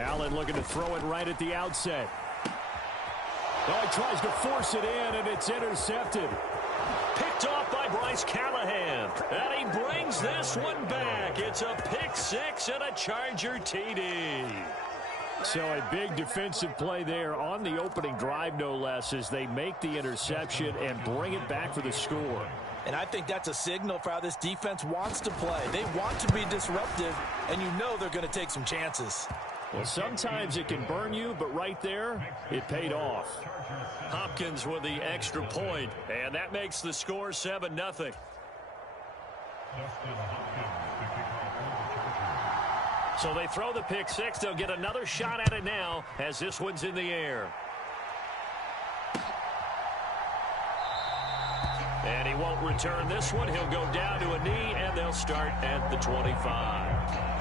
Allen looking to throw it right at the outset. Oh, he tries to force it in, and it's intercepted. Picked off by Bryce Callahan. And he brings this one back. It's a pick six and a Charger TD. So a big defensive play there on the opening drive, no less, as they make the interception and bring it back for the score. And I think that's a signal for how this defense wants to play. They want to be disruptive, and you know they're going to take some chances. Well, sometimes it can burn you, but right there, it paid off. Hopkins with the extra point, and that makes the score 7-0. So they throw the pick six. They'll get another shot at it now as this one's in the air. And he won't return this one. He'll go down to a knee, and they'll start at the 25.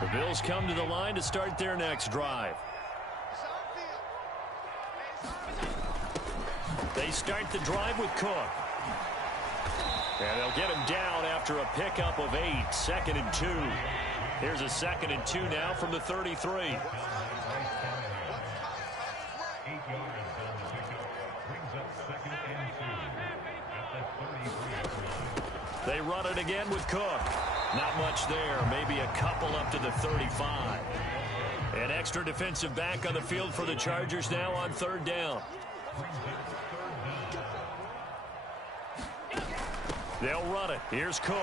The Bills come to the line to start their next drive. They start the drive with Cook. And they'll get him down after a pickup of 8. 2nd and 2. Here's a 2nd and 2 now from the 33. They run it again with Cook. Not much there. Maybe a couple up to the 35. An extra defensive back on the field for the Chargers now on 3rd down. They'll run it. Here's Cook.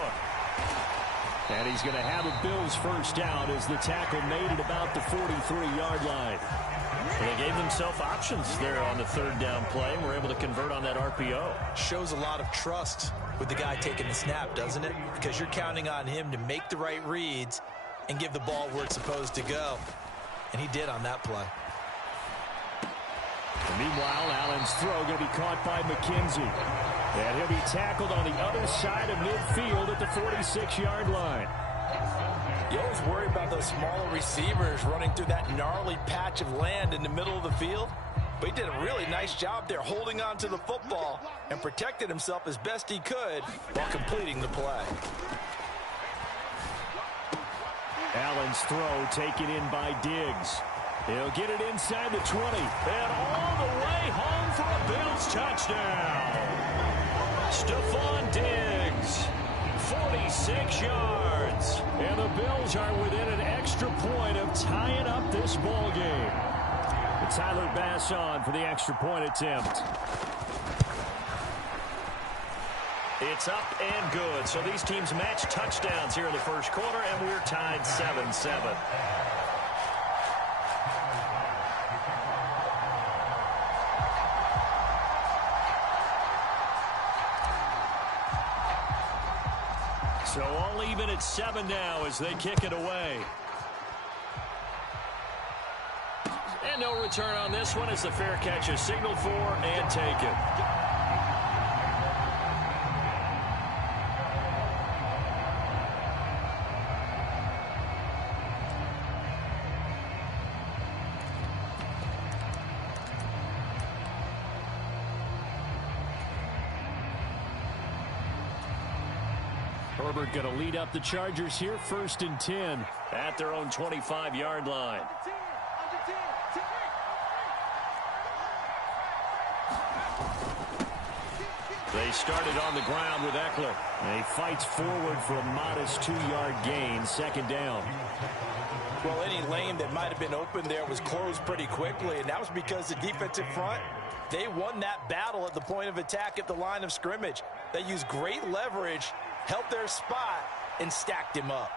And he's going to have a Bills first down as the tackle made at about the 43-yard line. They gave themselves options there on the 3rd down play and were able to convert on that RPO. Shows a lot of trust with the guy taking the snap, doesn't it? Because you're counting on him to make the right reads and give the ball where it's supposed to go. And he did on that play. And meanwhile, Allen's throw going to be caught by McKenzie. And he'll be tackled on the other side of midfield at the 46-yard line. You always worry about those smaller receivers running through that gnarly patch of land in the middle of the field. But he did a really nice job there holding on to the football and protected himself as best he could while completing the play. Allen's throw taken in by Diggs. He'll get it inside the 20. And all the way home for a Bills touchdown. Stephon Diggs, 46 yards. And the Bills are within an extra point of tying up this ball game. Tyler Bass on for the extra point attempt. It's up and good. So these teams match touchdowns here in the first quarter, and we're tied 7-7. So all even at 7 now as they kick it away. And no return on this one as the fair catch is signaled for and taken. Herbert going to lead up the Chargers here, 1st and 10 at their own 25-yard line. They started on the ground with Eckler. And he fights forward for a modest 2-yard gain, 2nd down. Well, any lane that might have been open there was closed pretty quickly, and that was because the defensive front, they won that battle at the point of attack at the line of scrimmage. They used great leverage, held their spot, and stacked him up.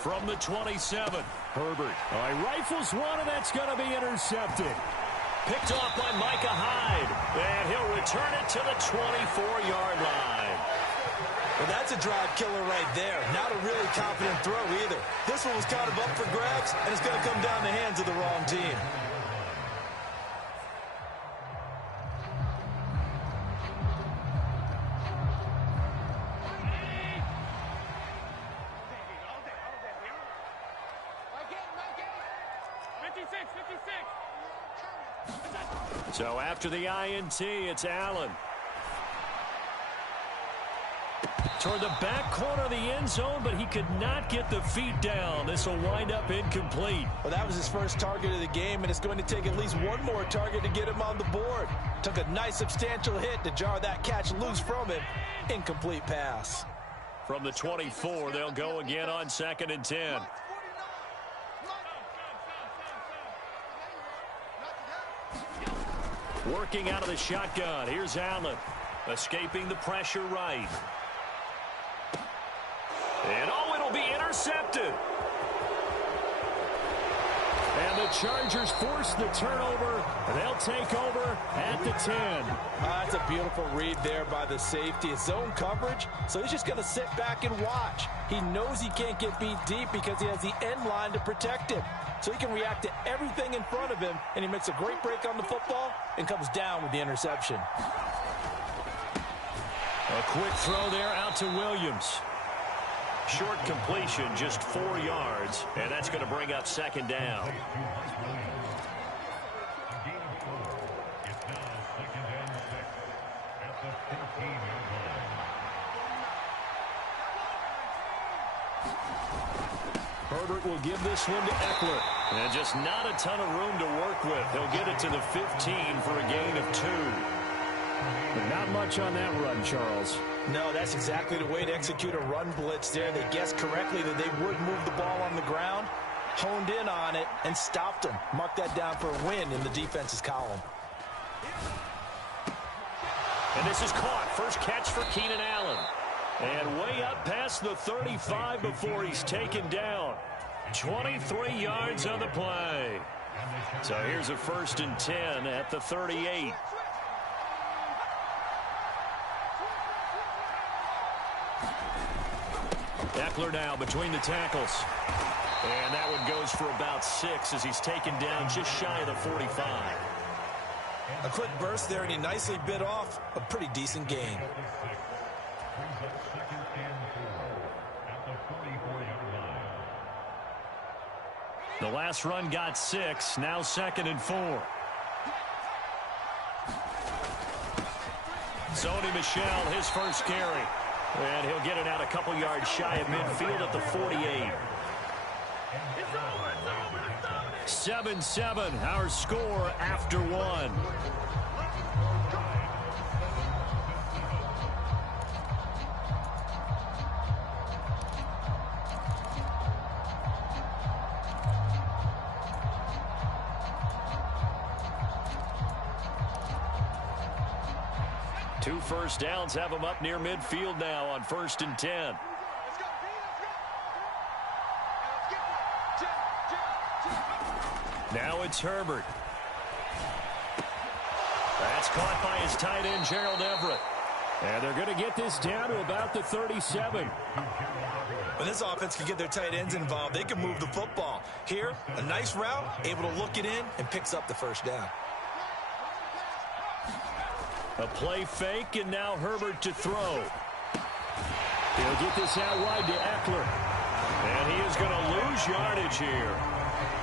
From the 27, Herbert. He rifles one, and that's going to be intercepted. Picked off by Micah Hyde, and he'll return it to the 24-yard line. Well, that's a drive killer right there. Not a really confident throw either. This one was kind of up for grabs, and it's going to come down the hands of the wrong team. So after the INT, it's Allen. Toward the back corner of the end zone, but he could not get the feet down. This will wind up incomplete. Well, that was his first target of the game, and it's going to take at least one more target to get him on the board. Took a nice substantial hit to jar that catch loose from him. Incomplete pass. From the 24, they'll go again on 2nd and 10. Working out of the shotgun. Here's Allen. Escaping the pressure right. And oh, it'll be intercepted. And the Chargers force the turnover. They'll take over at the 10. That's a beautiful read there by the safety. It's zone coverage, so he's just going to sit back and watch. He knows he can't get beat deep because he has the end line to protect him. So he can react to everything in front of him, and he makes a great break on the football and comes down with the interception. A quick throw there out to Williams. Short completion, just 4 yards, and that's going to bring up 2nd down. Herbert will give this one to Eckler. And just not a ton of room to work with. He'll get it to the 15 for a gain of 2. But not much on that run, Charles. No, that's exactly the way to execute a run blitz there. They guessed correctly that they would move the ball on the ground, honed in on it, and stopped them. Mark that down for a win in the defense's column. And this is caught. First catch for Keenan Allen. And way up past the 35 before he's taken down. 23 yards on the play. So here's a 1st and 10 at the 38. Eckler now between the tackles. And that one goes for about 6 as he's taken down just shy of the 45. A quick burst there, and he nicely bit off a pretty decent gain. The last run got 6. Now 2nd and 4. Sony Michel, his first carry. And he'll get it out a couple yards shy of midfield at the 48. 7-7, our score after 1. Two first downs have him up near midfield now on 1st and 10. Now it's Herbert. That's caught by his tight end, Gerald Everett. And they're going to get this down to about the 37. When this offense can get their tight ends involved, they can move the football. Here, a nice route, able to look it in, and picks up the first down. A play fake, and now Herbert to throw. He'll get this out wide to Eckler. And he is going to lose yardage here.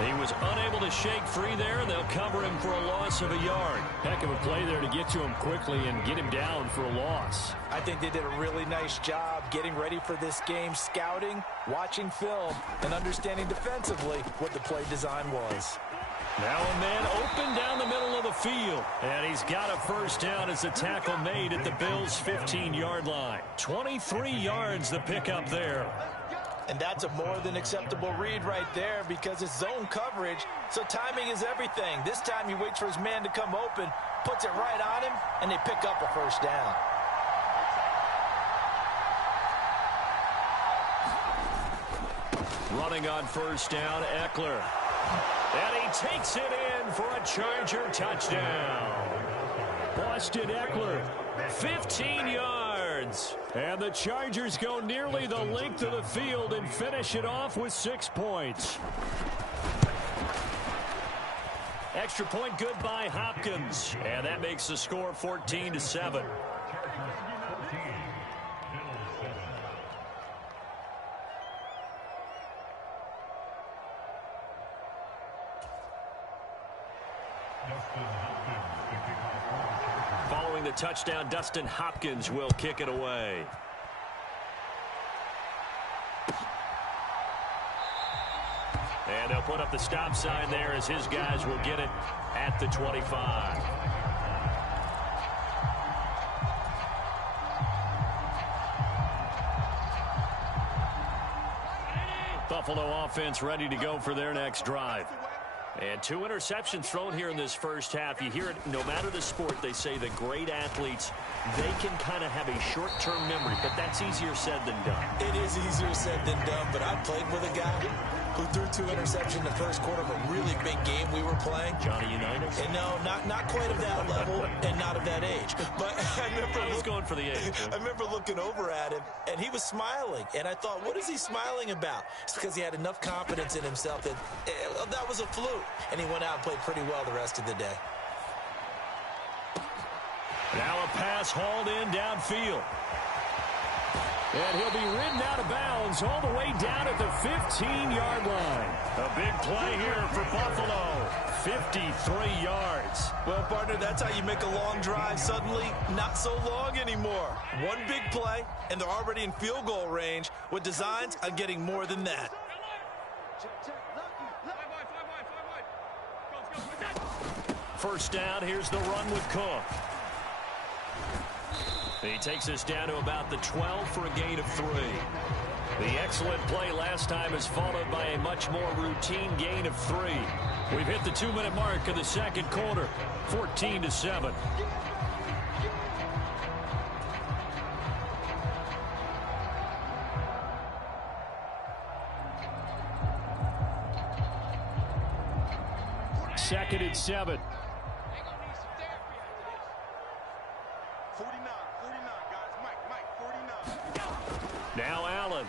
He was unable to shake free there, and they'll cover him for a loss of a yard. Heck of a play there to get to him quickly and get him down for a loss. I think they did a really nice job getting ready for this game, scouting, watching film, and understanding defensively what the play design was. Now a man open down the middle of the field. And he's got a first down as the tackle made at the Bills' 15-yard line. 23 yards the pickup there. And that's a more than acceptable read right there because it's zone coverage, so timing is everything. This time he waits for his man to come open, puts it right on him, and they pick up a first down. Running on first down, Eckler. And he takes it in for a Charger touchdown. Austin Eckler, 15 yards. And the Chargers go nearly the length of the field and finish it off with 6 points. Extra point good by Hopkins. And that makes the score 14-7. Following the touchdown, Dustin Hopkins will kick it away. And they'll put up the stop sign there as his guys will get it at the 25. Buffalo offense ready to go for their next drive. And 2 interceptions thrown here in this first half. You hear it, no matter the sport, they say the great athletes, they can kind of have a short-term memory, but that's easier said than done. It is easier said than done, but I played with a guy who threw 2 interceptions in the first quarter of a really big game we were playing. Johnny Unitas? And no, not quite of that level and not of that age. But I was going for the age. I remember looking over at him, and he was smiling. And I thought, what is he smiling about? It's because he had enough confidence in himself that that was a fluke. And he went out and played pretty well the rest of the day. Now a pass hauled in downfield. And he'll be ridden out of bounds all the way down at the 15-yard line. A big play here for Buffalo. 53 yards. Well, partner, that's how you make a long drive suddenly not so long anymore. One big play, and they're already in field goal range with designs on getting more than that. First down, here's the run with Cook. He takes us down to about the 12 for a gain of 3. The excellent play last time is followed by a much more routine gain of 3. We've hit the 2-minute mark of the second quarter, 14-7. Second and 7. 49, guys. Mike, 49. Now Allen.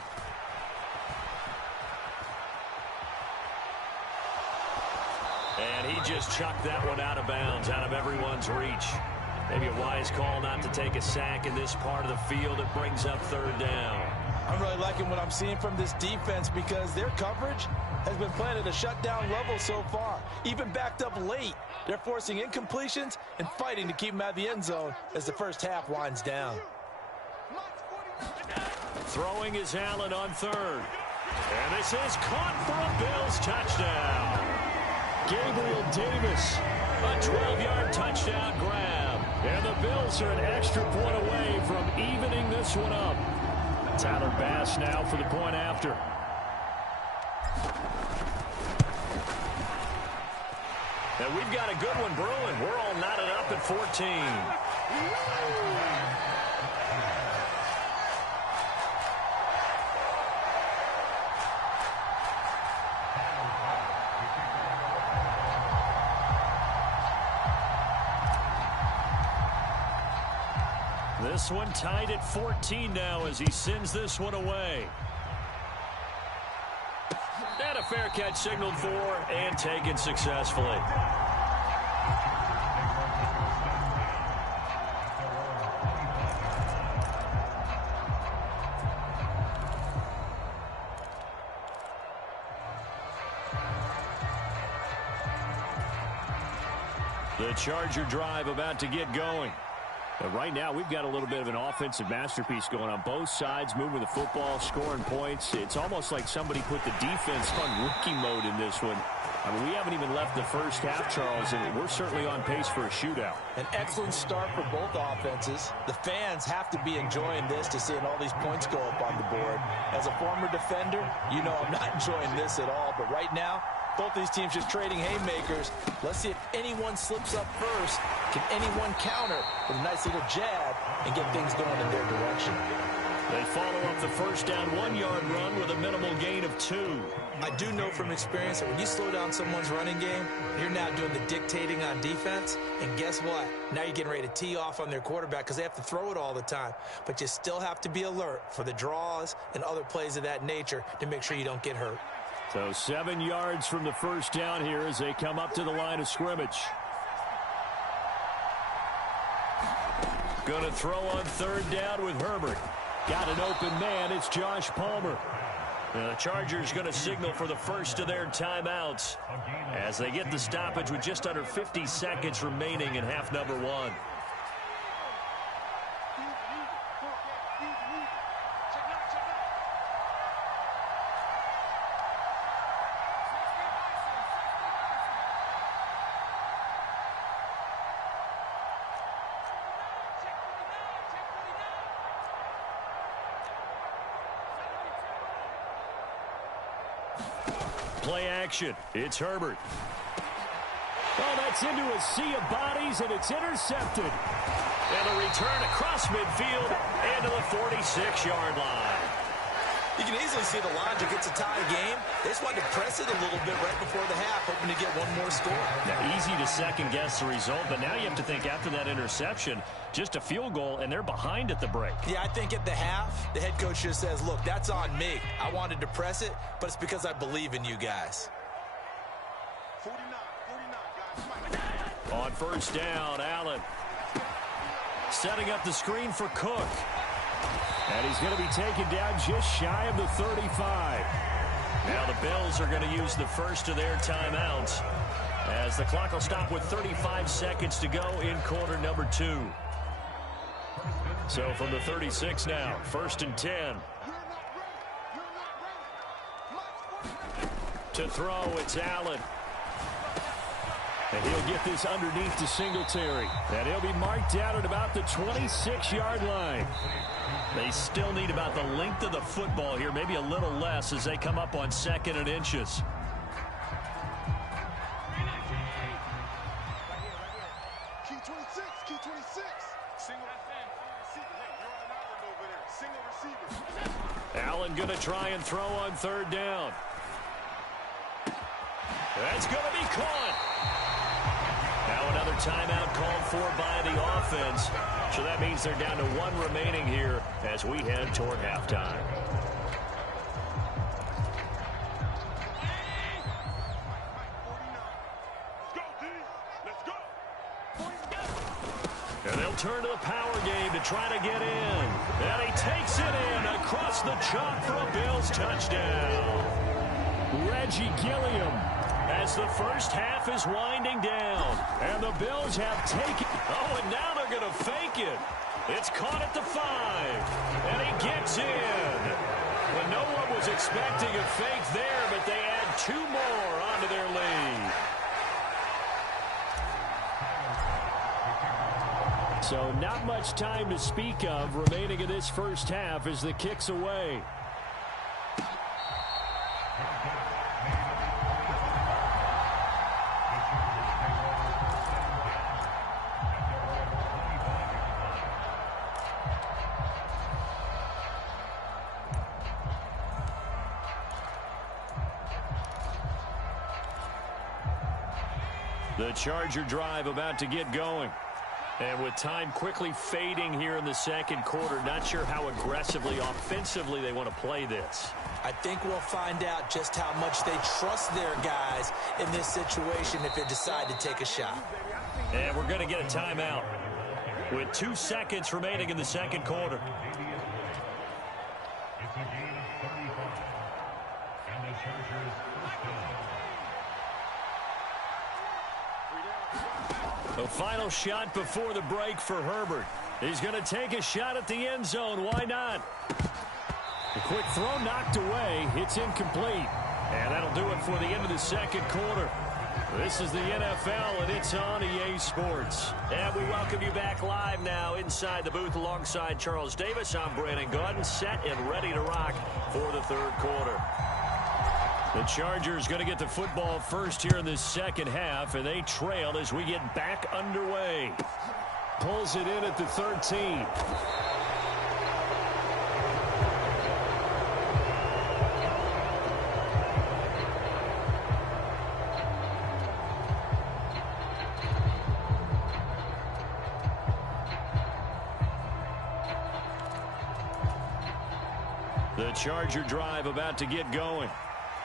And he just chucked that one out of bounds, out of everyone's reach. Maybe a wise call not to take a sack in this part of the field. It brings up third down. I'm really liking what I'm seeing from this defense because their coverage has been playing at a shutdown level so far. Even backed up late, they're forcing incompletions and fighting to keep them out of the end zone as the first half winds down. Throwing is Allen on third. And this is caught for a Bills touchdown. Gabriel Davis, a 12-yard touchdown grab. And the Bills are an extra point away from evening this one up. Tyler Bass now for the point after. And we've got a good one brewing. We're all knotted up at 14. This one tied at 14 now as he sends this one away. And a fair catch signaled for and taken successfully. The Charger drive about to get going. But right now, we've got a little bit of an offensive masterpiece going on both sides, moving the football, scoring points. It's almost like somebody put the defense on rookie mode in this one. I mean, we haven't even left the first half, Charles, and we're certainly on pace for a shootout. An excellent start for both offenses. The fans have to be enjoying this to seeing all these points go up on the board. As a former defender, you know I'm not enjoying this at all. But right now, both these teams just trading haymakers. Let's see if anyone slips up first. Can anyone counter with a nice little jab and get things going in their direction? They follow up the first down 1-yard run with a minimal gain of 2. I do know from experience that when you slow down someone's running game, you're now doing the dictating on defense. And guess what? Now you're getting ready to tee off on their quarterback because they have to throw it all the time. But you still have to be alert for the draws and other plays of that nature to make sure you don't get hurt. So 7 yards from the first down here as they come up to the line of scrimmage. Going to throw on third down with Herbert. Got an open man. It's Josh Palmer. The Chargers going to signal for the first of their timeouts as they get the stoppage with just under 50 seconds remaining in half number one. Play action. It's Herbert. Oh, that's into a sea of bodies, and it's intercepted. And a return across midfield and to the 46-yard line. You can easily see the logic. It's a tie game. They just wanted to press it a little bit right before the half, hoping to get one more score. Now, easy to second-guess the result, but now you have to think after that interception, just a field goal, and they're behind at the break. Yeah, I think at the half, the head coach just says, look, that's on me. I wanted to press it, but it's because I believe in you guys. 49, guys. On first down, Allen setting up the screen for Cook. And he's going to be taken down just shy of the 35. Now the Bills are going to use the first of their timeouts as the clock will stop with 35 seconds to go in quarter number 2. So from the 36 now, first and 10. To throw, it's Allen. And he'll get this underneath to Singletary. And he'll be marked down at about the 26-yard line. They still need about the length of the football here, maybe a little less as they come up on second and inches. Key 26, key 26. Single receiver. Hey, you're on an island over there. Single receiver. Allen going to try and throw on third down. That's going to be caught. Now another timeout called for by the offense. So that means they're down to one remaining here as we head toward halftime. And they'll turn to the power game to try to get in. And he takes it in across the chalk for a Bills touchdown. Reggie Gilliam. As the first half is winding down. And the Bills have taken. Oh, and now they're going to fake it. It's caught at the 5. And he gets in. Well, no one was expecting a fake there, but they add 2 more onto their lead. So not much time to speak of remaining in this first half as the kick's away. The Charger drive about to get going. And with time quickly fading here in the second quarter, not sure how aggressively, offensively they want to play this. I think we'll find out just how much they trust their guys in this situation if they decide to take a shot. And we're going to get a timeout with 2 seconds remaining in the second quarter. It's a gain of 35. And the Chargers first down. A final shot before the break for Herbert. He's going to take a shot at the end zone. Why not? The quick throw knocked away. It's incomplete. And that'll do it for the end of the second quarter. This is the NFL, and it's on EA Sports. And we welcome you back live now inside the booth alongside Charles Davis. I'm Brandon Gaudin, set and ready to rock for the third quarter. The Chargers going to get the football first here in this second half, and they trail as we get back underway. Pulls it in at the 13. The Charger drive about to get going.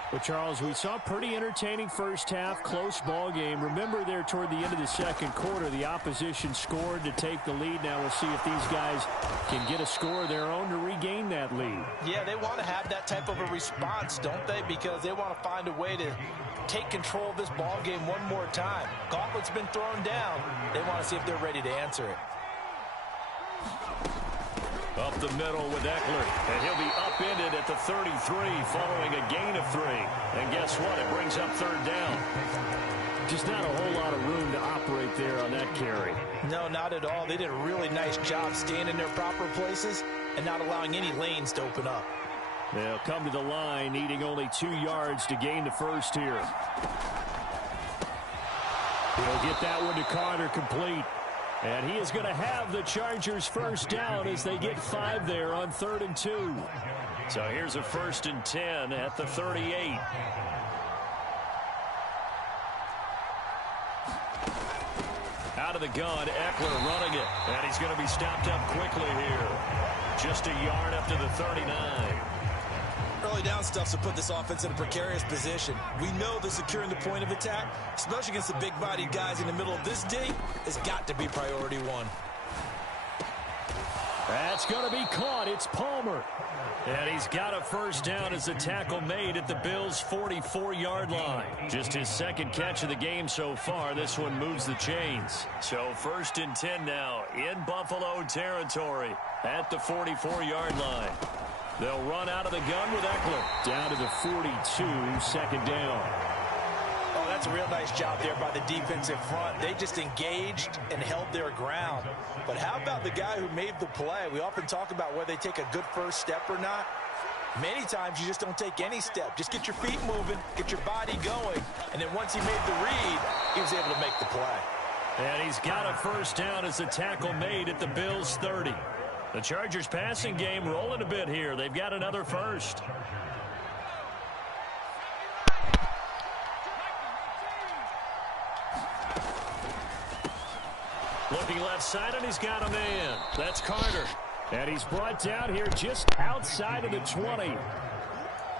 Well, Charles, we saw pretty entertaining first half, close ball game. Remember there toward the end of the second quarter, the opposition scored to take the lead. Now we'll see if these guys can get a score of their own to regain that lead. Yeah, they want to have that type of a response, don't they? Because they want to find a way to take control of this ball game one more time. Gauntlet's been thrown down. They want to see if they're ready to answer it. Up the middle with Eckler, and he'll be upended at the 33 following a gain of 3. And guess what? It brings up third down. Just not a whole lot of room to operate there on that carry. No, not at all. They did a really nice job staying in their proper places and not allowing any lanes to open up. They'll come to the line, needing only 2 yards to gain the first here. He'll get that one to Carter, complete. And he is going to have the Chargers first down as they get 5 there on 3rd and 2. So here's a 1st and 10 at the 38. Out of the gun, Eckler running it. And he's going to be stopped up quickly here. Just a yard up to the 39. Early down stuff to put this offense in a precarious position. We know that securing the point of attack, especially against the big-bodied guys in the middle of this D, has got to be priority 1. That's going to be caught. It's Palmer. And he's got a first down as the tackle made at the Bills' 44-yard line. Just his second catch of the game so far. This one moves the chains. So 1st and 10 now in Buffalo territory at the 44-yard line. They'll run out of the gun with Eckler. Down to the 42, 2nd down. Oh, that's a real nice job there by the defensive front. They just engaged and held their ground. But how about the guy who made the play? We often talk about whether they take a good first step or not. Many times you just don't take any step. Just get your feet moving, get your body going. And then once he made the read, he was able to make the play. And he's got a first down as the tackle made at the Bills' 30. The Chargers passing game rolling a bit here. They've got another first. Looking left side, and he's got a man. That's Carter. And he's brought down here just outside of the 20.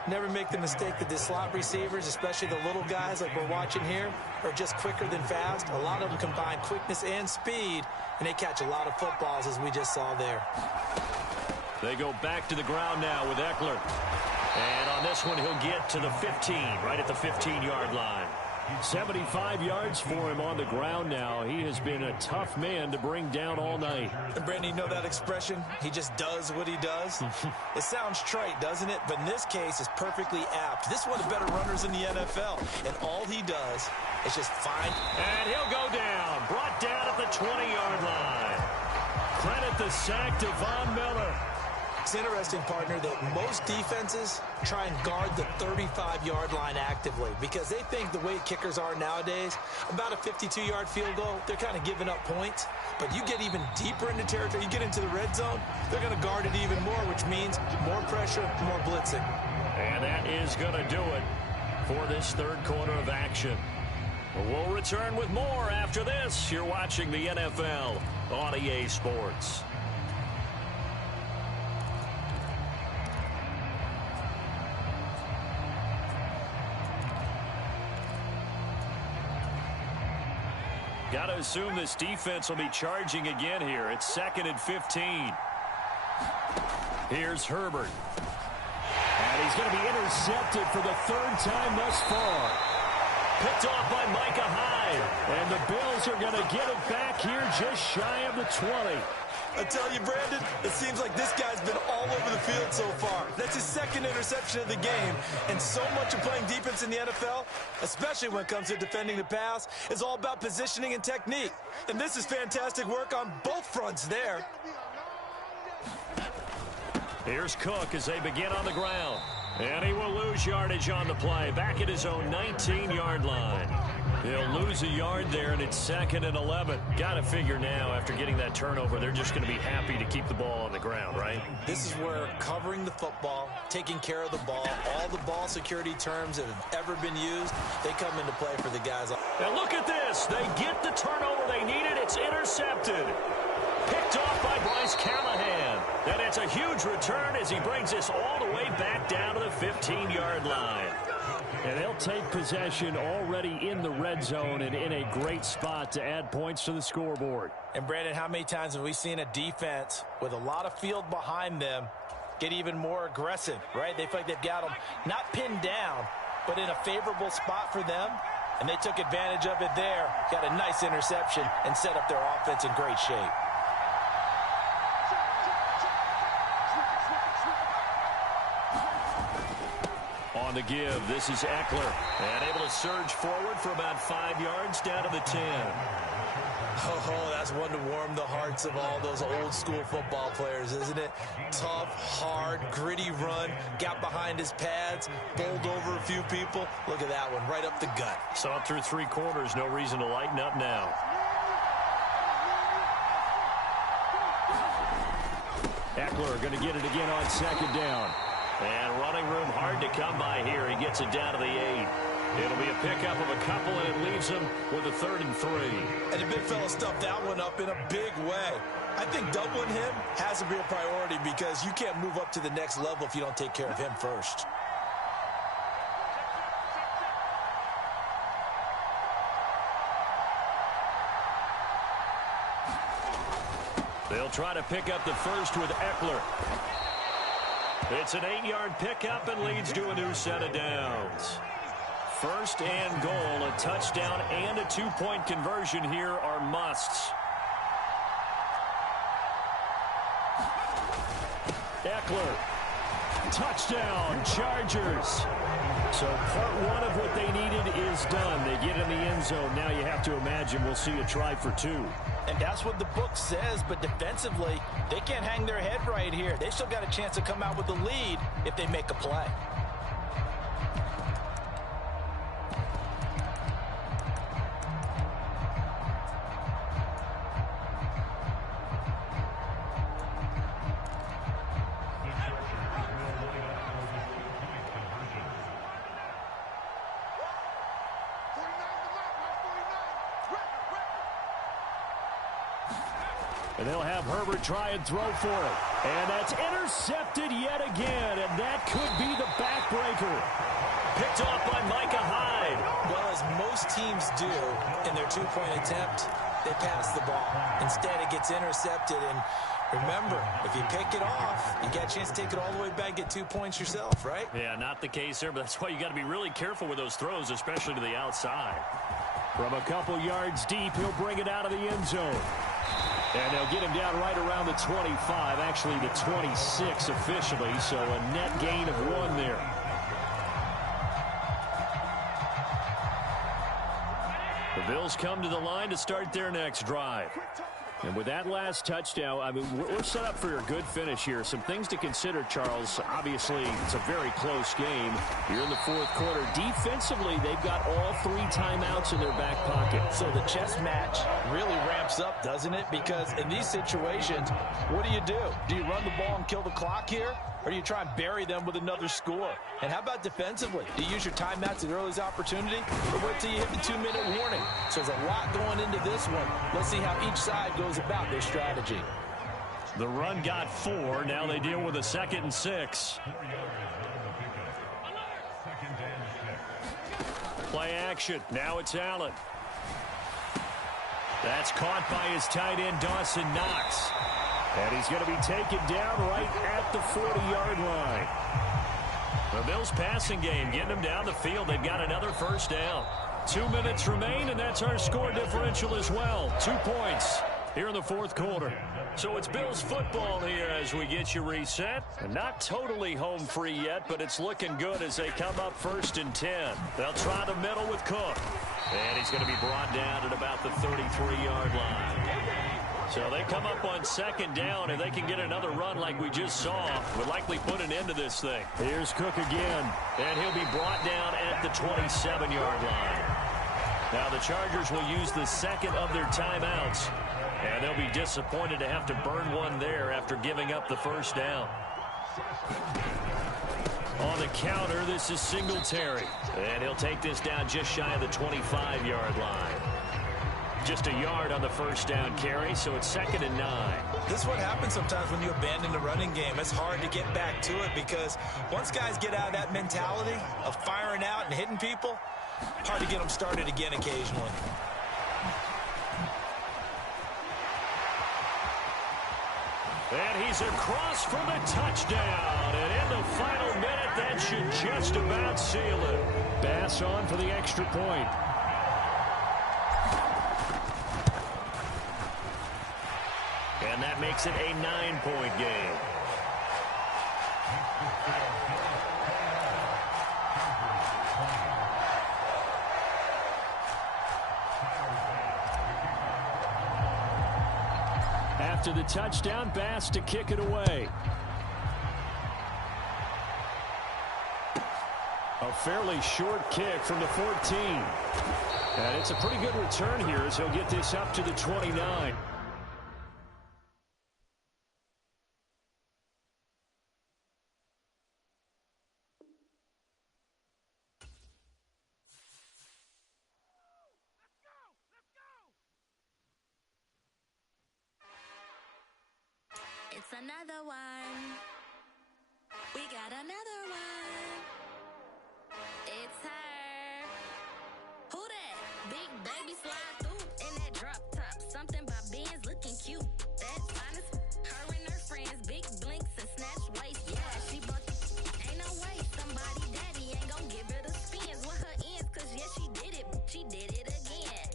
Never make the mistake that the slot receivers, especially the little guys like we're watching here, are just quicker than fast. A lot of them combine quickness and speed, and they catch a lot of footballs, as we just saw there. They go back to the ground now with Eckler. And on this one, he'll get to the 15, right at the 15-yard line. 75 yards for him on the ground now. He has been a tough man to bring down all night. And Brandon, you know that expression? He just does what he does. It sounds trite, doesn't it? But in this case, it's perfectly apt. This is one of the better runners in the NFL. And all he does is just find. And he'll go down. Brought down at the 20-yard line. Credit the sack to Von Miller. It's interesting, partner, that most defenses try and guard the 35-yard line actively because they think the way kickers are nowadays, about a 52-yard field goal, they're kind of giving up points. But you get even deeper into territory, you get into the red zone, they're going to guard it even more, which means more pressure, more blitzing. And that is going to do it for this third quarter of action. We'll return with more after this. You're watching the NFL on EA Sports. Got to assume this defense will be charging again here. It's 2nd and 15. Here's Herbert. And he's going to be intercepted for the 3rd time thus far. Picked off by Micah Hyde. And the Bills are going to get it back here just shy of the 20. I tell you, Brandon, it seems like this guy's been all over the field so far. That's his 2nd interception of the game. And so much of playing defense in the NFL, especially when it comes to defending the pass, is all about positioning and technique. And this is fantastic work on both fronts there. Here's Cook as they begin on the ground. And he will lose yardage on the play. Back at his own 19-yard line. He'll lose a yard there, and it's 2nd and 11. Got to figure now, after getting that turnover, they're just going to be happy to keep the ball on the ground, right? This is where covering the football, taking care of the ball, all the ball security terms that have ever been used, they come into play for the guys. Now look at this. They get the turnover they needed. It's intercepted. Picked off by Bryce Callahan. And it's a huge return as he brings this all the way back down to the 15-yard line. And they'll take possession already in the red zone and in a great spot to add points to the scoreboard. And, Brandon, how many times have we seen a defense with a lot of field behind them get even more aggressive, right? They feel like they've got them not pinned down, but in a favorable spot for them. And they took advantage of it there, got a nice interception, and set up their offense in great shape. On the give, this is Eckler. And able to surge forward for about 5 yards down to the 10. Oh, that's one to warm the hearts of all those old school football players, isn't it? Tough, hard, gritty run, got behind his pads, bowled over a few people. Look at that one, right up the gut. Saw it through 3 quarters, no reason to lighten up now. Eckler going to get it again on 2nd down. And running room hard to come by here. He gets it down to the 8. It'll be a pickup of a couple, and it leaves him with a 3rd and 3. And the big fella stuffed that one up in a big way. I think doubling him has to be a priority because you can't move up to the next level if you don't take care of him first. They'll try to pick up the first with Eckler. It's an 8-yard pickup and leads to a new set of downs. 1st and goal, a touchdown and a 2-point conversion here are musts. Eckler, touchdown, Chargers. So part 1 of what they needed is done. They get in the end zone. Now you have to imagine we'll see a try for 2. And that's what the book says, but defensively, they can't hang their head right here. They still got a chance to come out with the lead if they make a play. And they'll have Herbert try and throw for it. And that's intercepted yet again. And that could be the backbreaker. Picked off by Micah Hyde. Well, as most teams do in their 2-point attempt, they pass the ball. Instead, it gets intercepted. And remember, if you pick it off, you get a chance to take it all the way back, get 2 points yourself, right? Yeah, not the case there, but that's why you got to be really careful with those throws, especially to the outside. From a couple yards deep, he'll bring it out of the end zone. And they'll get him down right around the 25, actually the 26 officially, so a net gain of 1 there. The Bills come to the line to start their next drive. And with that last touchdown, I mean, we're set up for a good finish here. Some things to consider, Charles. Obviously, it's a very close game. Here in the 4th quarter, defensively, they've got all 3 timeouts in their back pocket. So the chess match really ramps up, doesn't it? Because in these situations, what do? Do you run the ball and kill the clock here? Or do you try and bury them with another score? And how about defensively? Do you use your timeouts at earliest opportunity? Or wait till you hit the 2-minute warning? So there's a lot going into this one. Let's see how each side goes about their strategy. The run got 4. Now they deal with a 2nd and 6. Play action. Now it's Allen. That's caught by his tight end, Dawson Knox. And he's going to be taken down right at the 40-yard line. The Bills passing game getting them down the field. They've got another 1st down. 2 minutes remain, and that's our score differential as well. 2 points here in the 4th quarter. So it's Bills football here as we get you reset. And not totally home free yet, but it's looking good as they come up 1st and 10. They'll try the middle with Cook. And he's going to be brought down at about the 33-yard line. So they come up on 2nd down, and they can get another run like we just saw. Would likely put an end to this thing. Here's Cook again, and he'll be brought down at the 27-yard line. Now the Chargers will use the 2nd of their timeouts, and they'll be disappointed to have to burn one there after giving up the 1st down. On the counter, this is Singletary, and he'll take this down just shy of the 25-yard line. Just a yard on the first down carry, so it's 2nd and 9. This is what happens sometimes when you abandon the running game. It's hard to get back to it because once guys get out of that mentality of firing out and hitting people, hard to get them started again occasionally. And he's across for the touchdown. And in the final minute, that should just about seal it. Bass on for the extra point. And that makes it a 9-point game. After the touchdown, Bass to kick it away. A fairly short kick from the 14. And it's a pretty good return here as he'll get this up to the 29. It's another one. We got another one. It's her. Who that? Big baby slide through in that drop top. Something by Benz looking cute. That's honest. Her and her friends, big blinks and snatch waist. Yeah, she bought. Ain't no way somebody daddy ain't gon' give her the spins with her ends. Cause yeah, she did it. She did it again.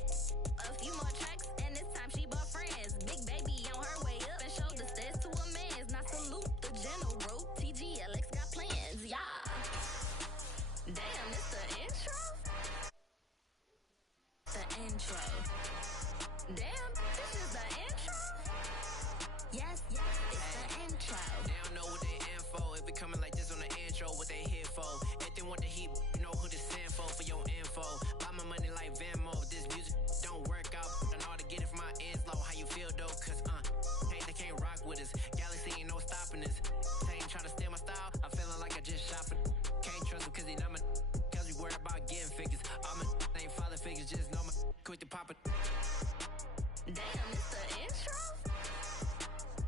A few more tracks and this time she bought friends. Big baby on her way up and showed the stairs to a man's. Now salute the general. TGLX got plans. Yeah. Damn, it's the intro? The intro. Damn, this is the intro? Yes, it's the intro. They don't know what they info. If it coming like this on the intro, what they here for? If they want the heat, you know who to send for your info. Buy my money like Venmo. If this music don't work out, I know how to get it from my ends low. How you feel though? Cause hey, they can't rock with us. Galaxy ain't no stopping us. They ain't trying to steal my style. I'm feeling like I just shopping. Can't trust him cause he not my. Cause we worried about getting figures. All my ain't father figures, just know my quick to pop it. Damn, it's the intro?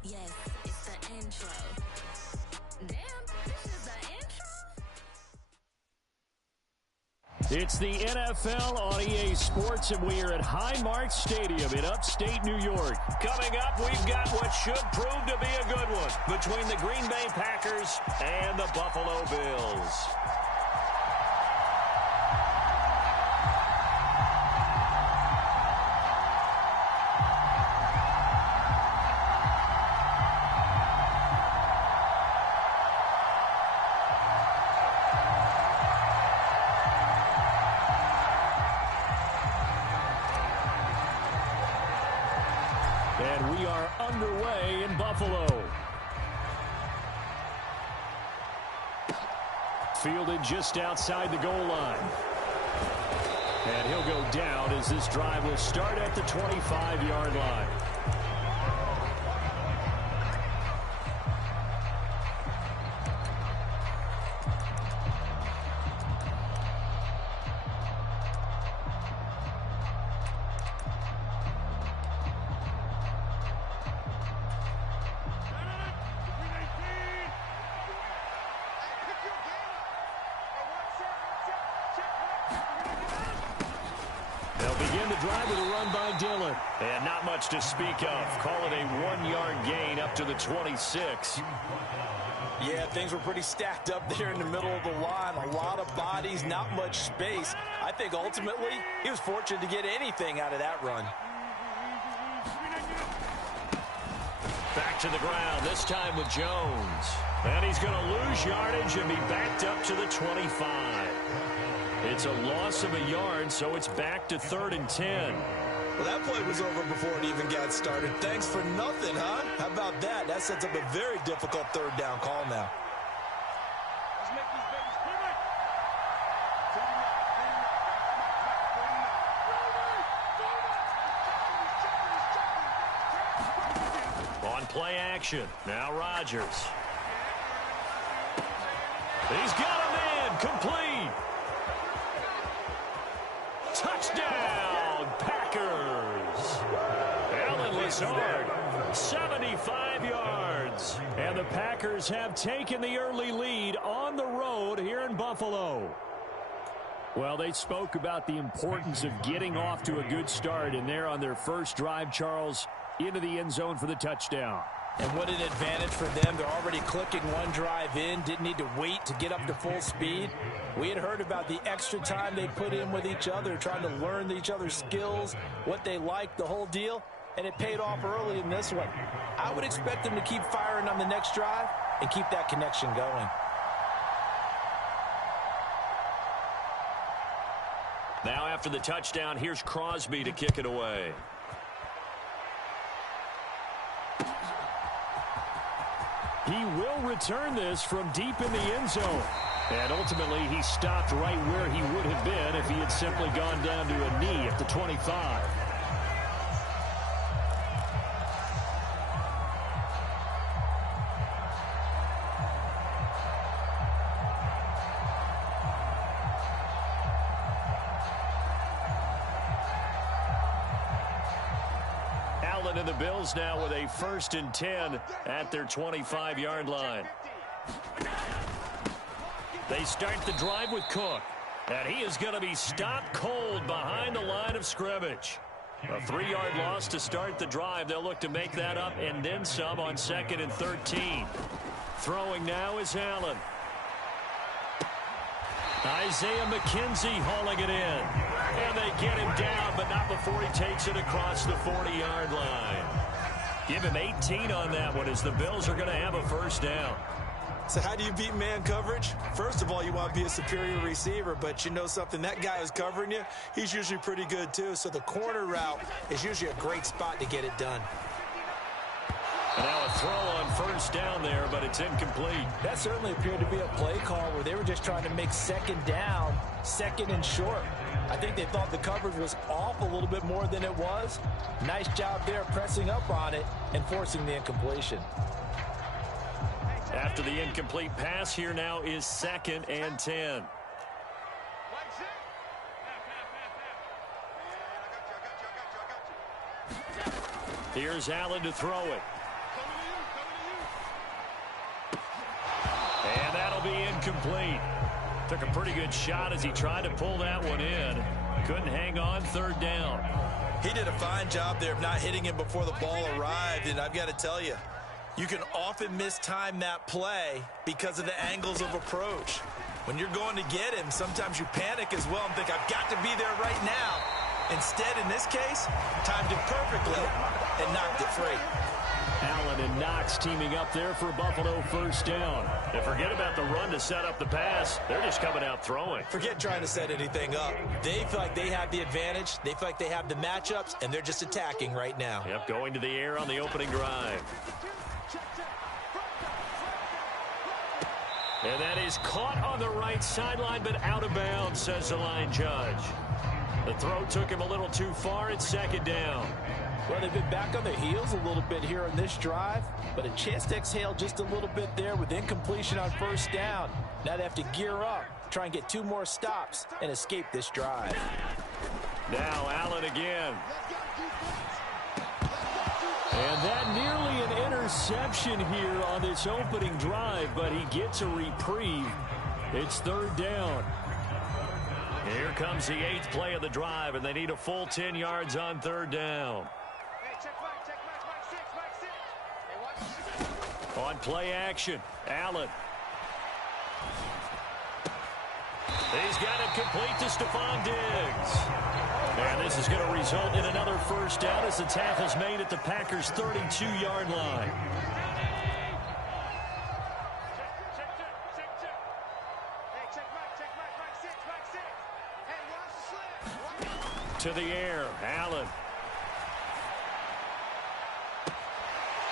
Yes, it's the intro. Damn, this is the intro? It's the NFL on EA Sports, and we are at Highmark Stadium in upstate New York. Coming up, we've got what should prove to be a good one between the Green Bay Packers and the Buffalo Bills. And we are underway in Buffalo. Fielded just outside the goal line. And he'll go down as this drive will start at the 25-yard line. And not much to speak of. Call it a 1-yard gain up to the 26. Yeah, things were pretty stacked up there in the middle of the line. A lot of bodies, not much space. I think ultimately he was fortunate to get anything out of that run. Back to the ground, this time with Jones. And he's going to lose yardage and be backed up to the 25. It's a loss of a yard, so it's back to 3rd and 10. Well, that play was over before it even got started. Thanks for nothing, huh? How about that? That sets up a very difficult 3rd down call now. Let's make these babies quick. On play action, now Rodgers. He's got him in, complete. Touchdown, Packers. hits hard. 75 yards. And the Packers have taken the early lead on the road here in Buffalo. Well, they spoke about the importance of getting off to a good start, and they're on their first drive, Charles, into the end zone for the touchdown. And what an advantage for them. They're already clicking one drive in, didn't need to wait to get up to full speed. We had heard about the extra time they put in with each other, trying to learn each other's skills, what they like, the whole deal, and it paid off early in this one. I would expect them to keep firing on the next drive and keep that connection going. Now after the touchdown, here's Crosby to kick it away. He will return this from deep in the end zone. And ultimately, he stopped right where he would have been if he had simply gone down to a knee at the 25. And the Bills now with a 1st and 10 at their 25-yard line. They start the drive with Cook, and he is going to be stopped cold behind the line of scrimmage. A 3-yard loss to start the drive. They'll look to make that up and then some on 2nd and 13. Throwing now is Allen. Isaiah McKenzie hauling it in. And they get him down, but not before he takes it across the 40-yard line. Give him 18 on that one as the Bills are going to have a 1st down. So how do you beat man coverage? First of all, you want to be a superior receiver, but you know something, that guy who's covering you, he's usually pretty good too. So the corner route is usually a great spot to get it done. And now a throw on 1st down there, but it's incomplete. That certainly appeared to be a play call where they were just trying to make 2nd down, 2nd and short. I think they thought the coverage was off a little bit more than it was. Nice job there pressing up on it and forcing the incompletion. After the incomplete pass, here now is 2nd and 10. Here's Allen to throw it. And that'll be incomplete. Took a pretty good shot as he tried to pull that one in. Couldn't hang on 3rd down. He did a fine job there of not hitting him before the ball arrived, and I've got to tell you, you can often mistime that play because of the angles of approach. When you're going to get him, sometimes you panic as well and think, I've got to be there right now. Instead, in this case, timed it perfectly and knocked it free. Allen and Knox teaming up there for Buffalo 1st down. And forget about the run to set up the pass. They're just coming out throwing. Forget trying to set anything up. They feel like they have the advantage. They feel like they have the matchups, and they're just attacking right now. Yep, going to the air on the opening drive. And that is caught on the right sideline, but out of bounds, says the line judge. The throw took him a little too far. It's 2nd down. Well, they've been back on their heels a little bit here on this drive, but a chance to exhale just a little bit there with incompletion on 1st down. Now they have to gear up, try and get 2 more stops, and escape this drive. Now Allen again. And that nearly an interception here on this opening drive, but he gets a reprieve. It's 3rd down. Here comes the 8th play of the drive, and they need a full 10 yards on 3rd down. On play action, Allen. He's got it complete to Stephon Diggs. And this is going to result in another 1st down as the tackle's made at the Packers' 32-yard line. To the air, Allen.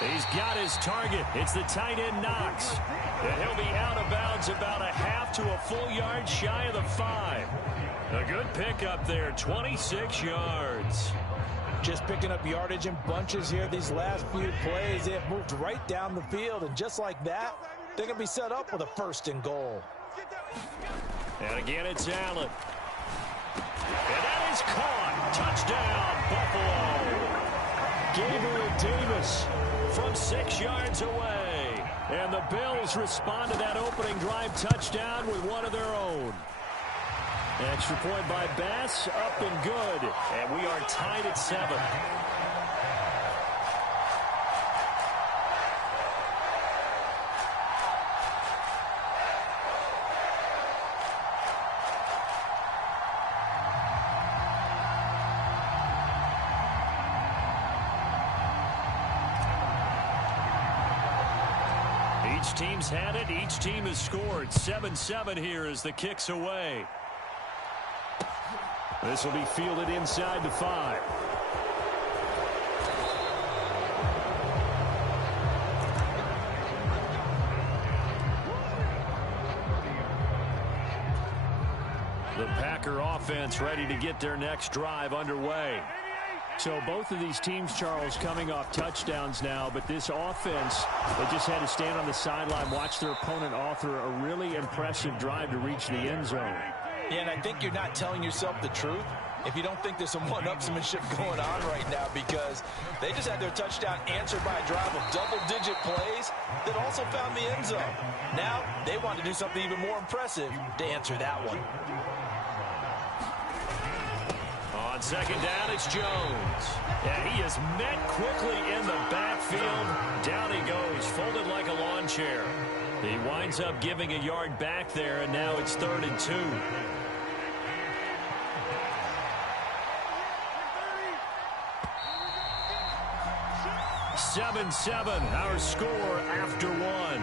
He's got his target. It's the tight end Knox. And he'll be out of bounds about a half to a full yard shy of the 5. A good pickup there, 26 yards. Just picking up yardage in bunches here these last few plays. They have moved right down the field, and just like that, they're going to be set up with a 1st and goal. And again, it's Allen. And that is caught. Touchdown, Buffalo. Gabriel Davis from 6 yards away. And the Bills respond to that opening drive touchdown with one of their own. Extra point by Bass, up and good. And we are tied at 7. Each team's had it. Each team has scored. 7-7 here as the kick's away. This will be fielded inside the 5. The Packer offense ready to get their next drive underway. So both of these teams, Charles, coming off touchdowns now, but this offense, they just had to stand on the sideline, watch their opponent author a really impressive drive to reach the end zone. Yeah, and I think you're not telling yourself the truth if you don't think there's some one-upsmanship going on right now, because they just had their touchdown answered by a drive of double-digit plays that also found the end zone. Now they want to do something even more impressive to answer that one. On second down, it's Jones. And he is met quickly in the backfield. Down he goes, folded like a lawn chair. He winds up giving a yard back there, and now it's 3rd and 2. Seven, our score after 1.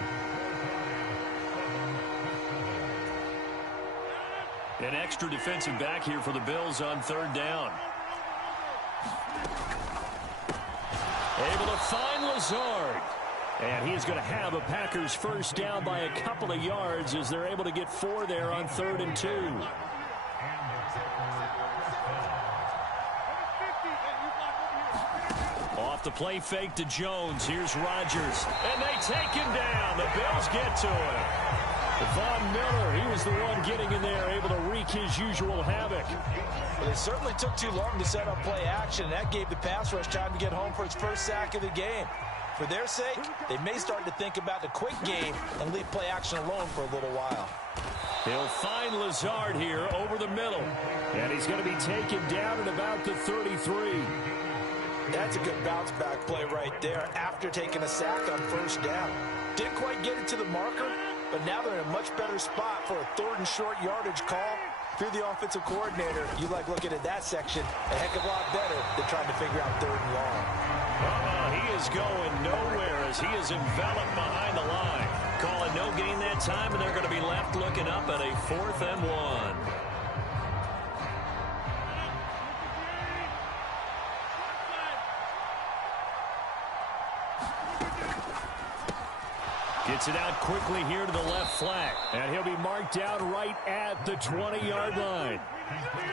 An extra defensive back here for the Bills on 3rd down. Able to find Lazard. And he is going to have a Packers first down by a couple of yards as they're able to get 4 there on 3rd and 2. Off the play fake to Jones. Here's Rodgers. And they take him down. The Bills get to him. Von Miller, he was the one getting in there, able to wreak his usual havoc. But it certainly took too long to set up play action. That gave the pass rush time to get home for its first sack of the game. For their sake, they may start to think about the quick game and leave play action alone for a little while. He'll find Lazard here over the middle. And he's going to be taken down at about the 33. That's a good bounce back play right there after taking a sack on first down. Didn't quite get it to the marker, but now they're in a much better spot for a 3rd and short yardage call. If you're the offensive coordinator, you like looking at that section a heck of a lot better than trying to figure out 3rd and long. He is going nowhere as he is enveloped behind the line. Calling no gain that time, and they're going to be left looking up at a 4th and 1. Gets it out quickly here to the left flat. And he'll be marked out right at the 20-yard line.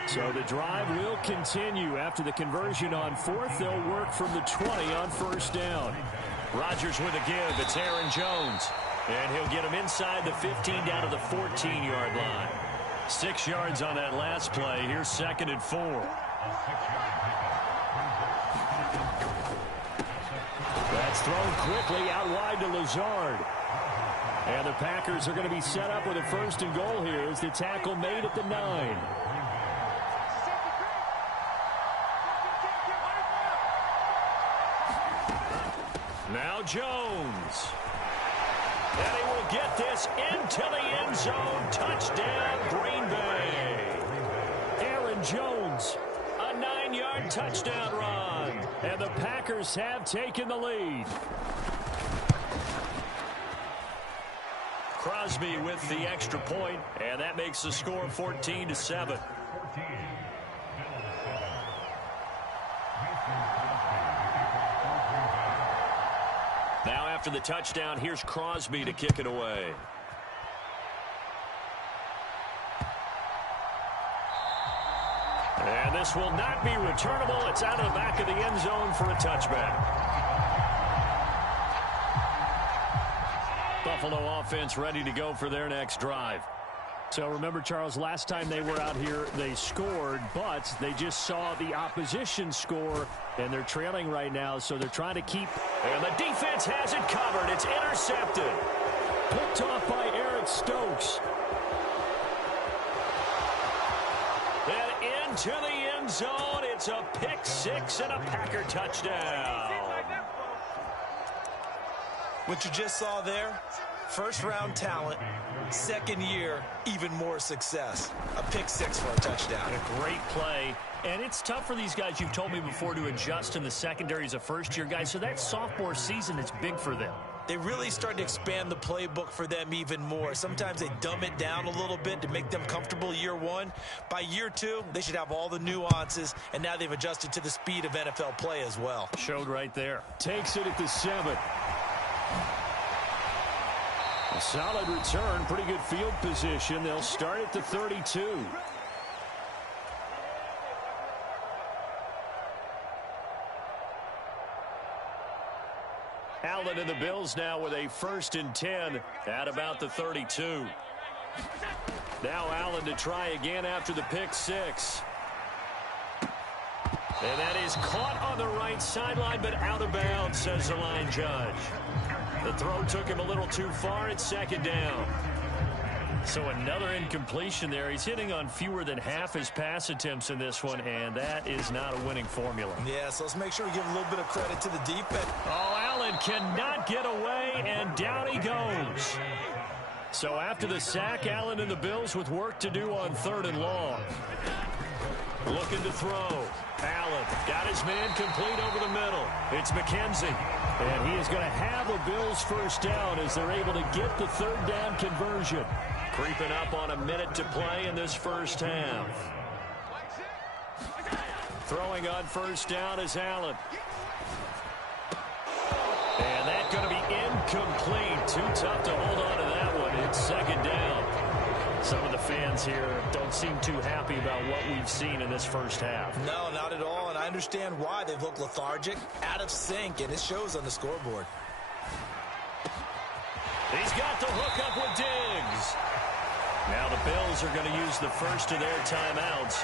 So the drive will continue. After the conversion on 4th, they'll work from the 20 on first down. Rodgers with a give. It's Aaron Jones. And he'll get him inside the 15 down to the 14-yard line. 6 yards on that last play. Here's 2nd and 4. That's thrown quickly out wide to Lazard. And the Packers are going to be set up with a 1st and goal here as the tackle made at the 9. Now Jones. And he will get this into the end zone. Touchdown, Green Bay. Aaron Jones, a 9-yard touchdown run. And the Packers have taken the lead. Crosby with the extra point, and that makes the score 14-7. Now after the touchdown, here's Crosby to kick it away. And this will not be returnable. It's out of the back of the end zone for a touchback. Buffalo offense ready to go for their next drive. So remember, Charles, last time they were out here, they scored, but they just saw the opposition score, and they're trailing right now, so they're trying to keep. And the defense has it covered. It's intercepted. Picked off by Eric Stokes. And into the end zone. It's a pick six and a Packer touchdown. What you just saw there, first-round talent, second year, even more success. A pick six for a touchdown. A great play. And it's tough for these guys, you've told me before, to adjust in the secondary as a first-year guy. So that sophomore season is big for them. They really start to expand the playbook for them even more. Sometimes they dumb it down a little bit to make them comfortable year one. By year two, they should have all the nuances, and now they've adjusted to the speed of NFL play as well. Showed right there. Takes it at the 7. A solid return, pretty good field position. They'll start at the 32. Allen and the Bills now with a 1st and 10 at about the 32. Now Allen to try again after the pick six. And that is caught on the right sideline, but out of bounds, says the line judge. The throw took him a little too far. It's 2nd down. So another incompletion there. He's hitting on fewer than half his pass attempts in this one, and that is not a winning formula. Yeah, so let's make sure we give a little bit of credit to the defense. Oh, Allen cannot get away, and down he goes. So after the sack, Allen and the Bills with work to do on 3rd and long. Looking to throw. Allen got his man complete over the middle. It's McKenzie. And he is going to have a Bills 1st down as they're able to get the 3rd down conversion. Creeping up on a minute to play in this first half. Throwing on 1st down is Allen. And that's going to be incomplete. Too tough to hold on to that one. It's 2nd down. Some of the fans here don't seem too happy about what we've seen in this first half. No, not at all, and I understand why. They've looked lethargic, out of sync, and it shows on the scoreboard. He's got the hook up with Diggs. Now the Bills are going to use the first of their timeouts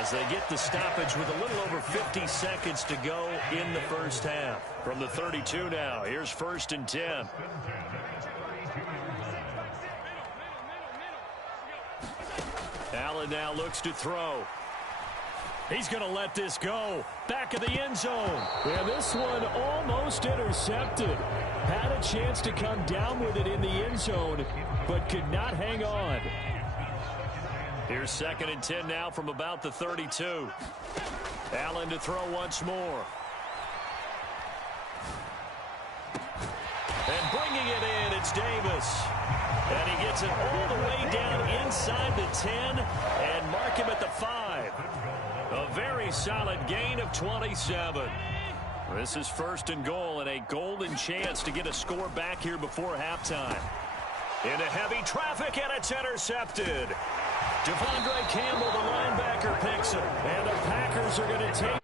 as they get the stoppage with a little over 50 seconds to go in the first half. From the 32 now, here's 1st and 10. Allen now looks to throw. He's going to let this go. Back of the end zone. And this one almost intercepted. Had a chance to come down with it in the end zone, but could not hang on. Here's 2nd and 10 now from about the 32. Allen to throw once more. And bringing it in, it's Davis. And he gets it all the way down inside the 10 and mark him at the 5. A very solid gain of 27. This is 1st and goal and a golden chance to get a score back here before halftime. Into heavy traffic, and it's intercepted. Devondre Campbell, the linebacker, picks it. And the Packers are going to take